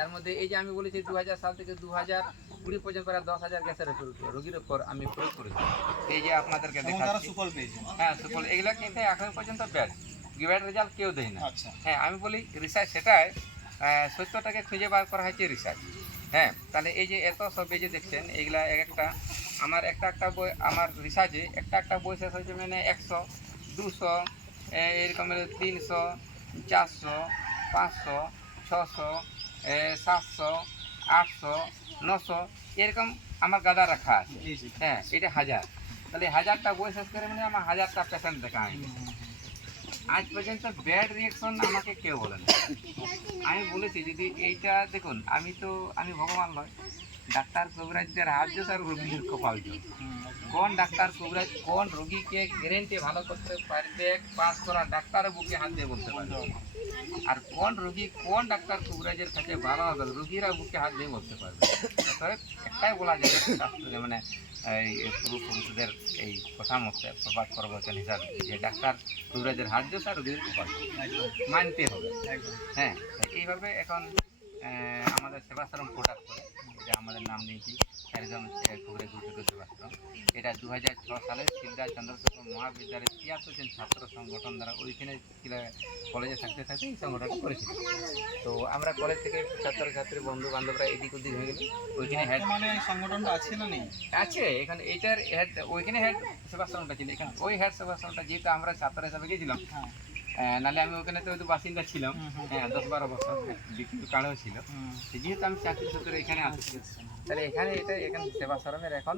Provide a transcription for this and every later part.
তার মধ্যে এই যে আমি বলেছি 2000 সাল থেকে 2020 পর্যন্ত প্রায় 10,000 গ্যাসের রোগীর উপর আমি প্রয়োগ করেছি। এই যে আপনাদেরকে দেখাচ্ছি, সুফল পেয়েছেন। হ্যাঁ সুফল, এগুলা কিন্তু এখন পর্যন্ত ব্যাড রেজাল্ট কেউ দেয় না। আচ্ছা, হ্যাঁ আমি বলি রিসার্চ সেটাই, সত্যটাকে খুঁজে বার করা হয়েছে রিসার্চ। হ্যাঁ তাহলে এই যে এত সব এই যে দেখছেন এইগুলা একটা আমার একটা বই, আমার রিসার্চে একটা বই শেষ হয়েছে মানে 100, 200, এরকম 300, 400, 500, 600, 700, 800, 900 এরকম আমার গাদা রাখা আছে। হ্যাঁ এটা 1000, তাহলে 1000টা বই শেষ করে মানে আমার 1000টা পেশেন্ট দেখা হয়নি। আজ পর্যন্ত ব্যাড রিয়াকশন আমাকে কেউ বলে না। আমি বলেছি যদি এইটা দেখুন, আমি ভগবান নয়, ডাক্তার কবিরাজদের হাত জোস আর রোগীর কপাল জোস। কোন ডাক্তার কবিরাজ কোন রোগীকে গ্যারেন্টি ভালো করতে পারবে, পাস করা ডাক্তারের বুকে হাত দিয়ে বলতে পারবে, আর কোন রোগী কোন ডাক্তার কবিরাজের কাছে ভালো হবে রোগীরা বুকে হাত দিয়ে বলতে পারবে। একটাই বলা যায় মানে এই পূর্বপুরুষদের এই কথা মতে প্রবাদ প্রবচন হিসাবে যে ডাক্তার কবিরাজের হাত জোস আর রোগীর কপাল মানতে হবে। হ্যাঁ এইভাবে এখন আমাদের সেবাশ্রম প্রোডাক্ট করে, এটা আমাদের নাম নিয়েছি একদম কবিরাজ গুরুত্ব সেবাশ্রম। এটা 2006 সালে শিলদা চন্দ্রশেখর মহাবিদ্যালয়ের 73 জন ছাত্র সংগঠন দ্বারা ওইখানে কলেজে থাকতে থাকতে এই সংগঠনটা করেছিল। তো আমরা কলেজ থেকে ছাত্রছাত্রী বন্ধু বান্ধবরা এদিক ওদিক হয়ে গেল, ওইখানে হেড মানে সংগঠনটা আছে না নেই? আছে এখানে, এইটার হেড ওইখানে হেড সেবাশ্রমটা ছিল। এখানে ওই হেড সেবাশ্রমটা যেহেতু আমরা ছাত্র হিসাবে গেছিলাম, নাহলে আমি ওখানে তো বাসিন্দা ছিলাম, হ্যাঁ 10-12 বছর দ্বিতীয় কালেও ছিল। যেহেতু আমি চাকরি সূত্রে এখানে আসছি, তাহলে এখানে এখানে সেবাশ্রমের এখন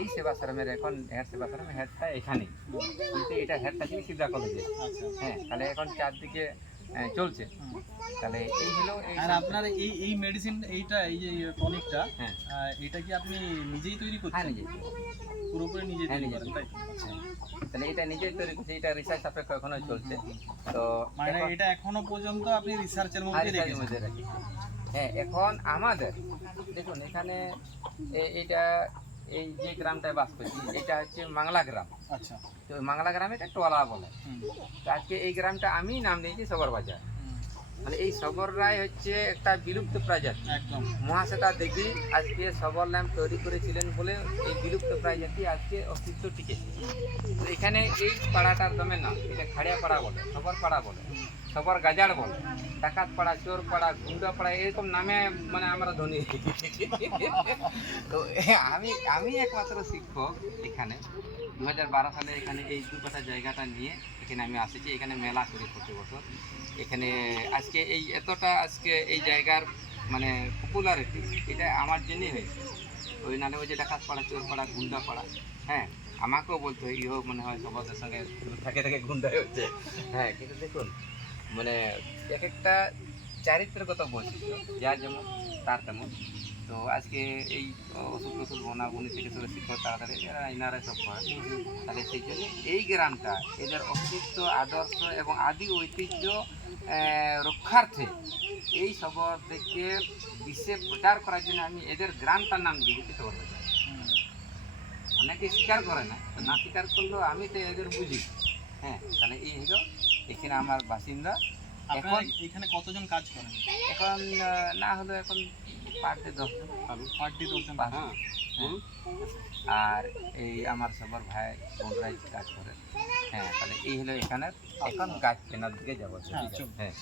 এই সেবাশ্রমের এখন সেবাশ্রমের হেডটা এখানে, কিন্তু এটা হেডটা ছিল সিদ্ধা কলেজে। হ্যাঁ তাহলে এখন চারদিকে চলছে। তাহলে এই হলো আর আপনার এই মেডিসিন এইটা এই যে টনিকটা, হ্যাঁ এটা কি আপনি নিজেই তৈরি করছেন? হ্যাঁ নিজেই পুরোপুরি নিজেই তৈরি করেন, তাই? তাহলে এটা নিজেই তৈরি করছে, এটা রিসার্চ সাপেক্ষ এখনো চলছে। তো মানে এটা এখনো পর্যন্ত আপনি রিসার্চের মধ্যে রেখেছেন? হ্যাঁ এখন আমাদের দেখুন এখানে এইটা এই যে গ্রামটায় বাস করছি এটা হচ্ছে মাংলা গ্রাম। আচ্ছা, তো মাংলা গ্রামে এটা টোলা বলে। তো আজকে এই গ্রামটা আমি নাম দিয়েছি সবর বাজার। মানে এই সবর রায় হচ্ছে একটা বিলুপ্ত প্রজাতি, একদম মহাশ্বেতা দেবী আজকে সবর ল্যাম্প তৈরি করেছিলেন বলে এই বিলুপ্ত প্রজাতি আজকে অস্তিত্ব টিকেছে। তো এখানে এই পাড়াটার দমে নাম এটা খাড়িয়া পাড়া বলে, সবর পাড়া বলে, সবর গাজাড় বলে, ডাকাত পাড়া, চোর পাড়া, গুন্ডা পাড়া এরকম নামে মানে আমরা ধনী। তো আমি একমাত্র শিক্ষক এখানে 2012 সালে এখানে এই 2 কাঠা জায়গাটা নিয়ে এখানে আমি আসেছি। এখানে মেলা করি প্রতি বছর। এখানে আজকে এই এতটা আজকে এই জায়গার মানে পপুলারিটি এটা আমার জন্যই হয়েছে। ওই নালে ওই যে ডাকাত পাড়া, চোর পাড়া, গুন্ডা পাড়া, হ্যাঁ আমাকেও বলতে হয় ইহো মনে হয় সবার সঙ্গে থাকে থাকে গুন্ডা হচ্ছে। হ্যাঁ কিন্তু দেখুন মানে এক একটা চারিত্রগত বৈশিষ্ট্য, যার যেমন তার তেমন। তো আজকে এই ওষুধ টষুধ বনাবনি থেকে শুরু শিক্ষক তাড়াতাড়ি এনারা সব করে। তাহলে সেই জন্য এই গ্রামটা এদের অস্তিত্ব, আদর্শ এবং আদি ঐতিহ্য রক্ষার্থে এই সবর থেকে বিশ্বে প্রচার করার জন্য আমি এদের গ্রামটার নাম দিয়েছি সবর বাজার। অনেকে স্বীকার করে না, না স্বীকার করলেও আমি তো এদের বুঝি। হ্যাঁ তাহলে এই হলো এখানে আমার বাসিন্দা। এখন এখানে কতজন কাজ করেন? এখন না হলো এখন পার ডে 10 জন পাবো, পার ডে 10 জন। হ্যাঁ আর এই আমার সবার ভাই বোনরাই কাজ করে। হ্যাঁ তাহলে এই হলো এখানের এখন গাছ কেনার দিকে যাবো। হ্যাঁ